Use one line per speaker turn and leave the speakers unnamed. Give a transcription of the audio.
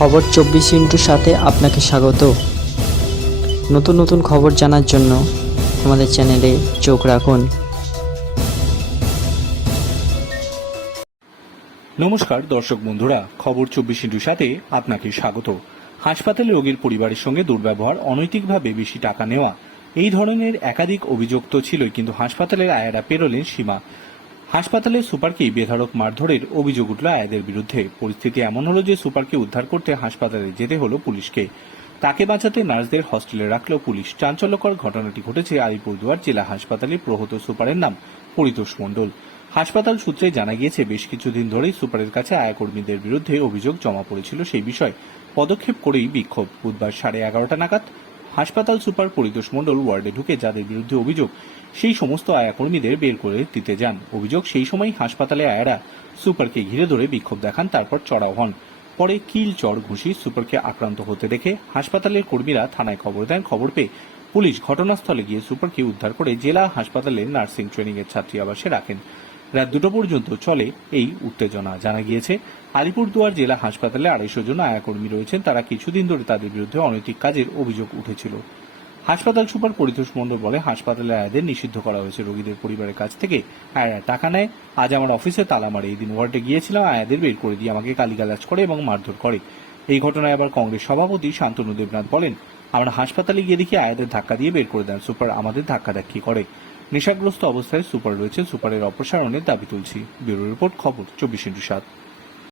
খবর চব্বিশ ইন্টুর সাথে আপনাকে স্বাগত। নতুন নতুন খবর জানার জন্য আমাদের চ্যানেলে চোখ রাখুন।
নমস্কার দর্শক বন্ধুরা, খবর চব্বিশ ইন্টুর সাথে আপনাকে স্বাগত। হাসপাতালে রোগীর পরিবারের সঙ্গে দুর্ব্যবহার অনৈতিকভাবে বেশি টাকা নেওয়া, এই ধরনের একাধিক অভিযোগ তো ছিলই, কিন্তু হাসপাতালের আয়ারা পেরোলেন সীমা। হাসপাতালের সুপারকেই বেধারক মারধরের অভিযোগ উঠল আয়াদের বিরুদ্ধে। পরিস্থিতি এমন হলো যে সুপারকে উদ্ধার করতে হাসপাতালে যেতে হলো পুলিশকে। তাকে বাঁচাতে নার্সদের হস্টেলে রাখল পুলিশ। চাঞ্চল্যকর ঘটনাটি ঘটেছে আলিপুরদুয়ার জেলা হাসপাতালে প্রহত সুপারের নাম পরিতোষ মণ্ডল। হাসপাতাল সূত্রে জানা গিয়েছে, বেশ কিছুদিন ধরেই সুপারের কাছে আয়াকর্মীদের বিরুদ্ধে অভিযোগ জমা পড়েছিল সেই বিষয়ে। পদক্ষেপ করেই বিক্ষোভ। বুধবার সাড়ে এগারোটা নাগাদ হাসপাতাল সুপার পরিতোষ মণ্ডল ওয়ার্ডে ঢুকে যাদের বিরুদ্ধে অভিযোগ, সেই সমস্ত আয়াকর্মীদের বের করে দিতে যান। অভিযোগ, সেই সময় হাসপাতালে আয়ারা সুপারকে ঘিরে ধরে বিক্ষোভ দেখান, তারপর চড়াও হন। পরে কিল চড় ঘুষি সুপারকে আক্রান্ত হতে দেখে হাসপাতালের কর্মীরা থানায় খবর দেন। খবর পেয়ে পুলিশ ঘটনাস্থলে গিয়ে সুপারকে উদ্ধার করে জেলা হাসপাতালের নার্সিং ট্রেনিং এর ছাত্রী আবাসে রাখেন। রাত দুটো পর্যন্ত চলে এই উত্তেজনা। জানা গিয়েছে, আলিপুরদুয়ার জেলা হাসপাতালে আড়াইশো জন আয়াকর্মী রয়েছেন। তারা কিছুদিন ধরে তাদের বিরুদ্ধে অনৈতিক কাজের অভিযোগ উঠেছিল। হাসপাতাল সুপার পরিতোষ মণ্ডল বলে, হাসপাতালে আয়াদের নিষিদ্ধ করা হয়েছে। রোগীদের পরিবারের কাছ থেকে আয়ারা টাকা নেয়। আজ আমার অফিসে তালা মারে। এই দিন ওয়ার্ডে গিয়েছিলাম, আয়াদের বের করে দিয়ে আমাকে গালিগালাজ করে এবং মারধর করে। এই ঘটনায় আবার কংগ্রেস সভাপতি শান্তনু দেবনাথ বলেন, আমরা হাসপাতালে গিয়ে দেখি আয়াদের ধাক্কা দিয়ে বের করে দেন। সুপার আমাদের ধাক্কা ধাক্কি করে। নেশাগ্রস্ত অবস্থায় সুপার রয়েছে সুপারের অপসারণের দাবি তুলছি। ব্যুরো রিপোর্ট খবর চব্বিশ ইন্টু সাত।